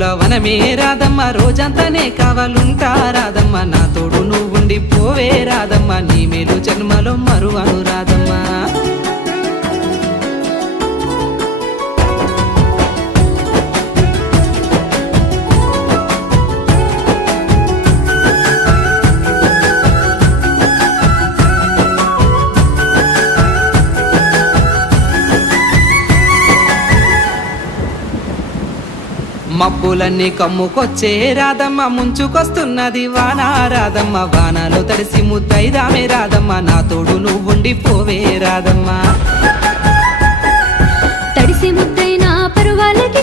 పూల వనమే రాదమ్మ రోజంతానే కావాలుంటా రాదమ్మ నా తోడు నువ్వుండి పోవే రాదమ్మ నీ మేలు జన్మలో మరువను రాదమ్మ మబ్బులన్నీ కమ్ముకొచ్చే రాదమ్మ ముంచుకొస్తున్నది వాన రాదమ్మ వానలో తడిసి ముద్దైదామే రాదమ్మ నా తోడు నువ్వుండి పోవే రాదమ్మ తడిసి ముద్దైన పరువాలకి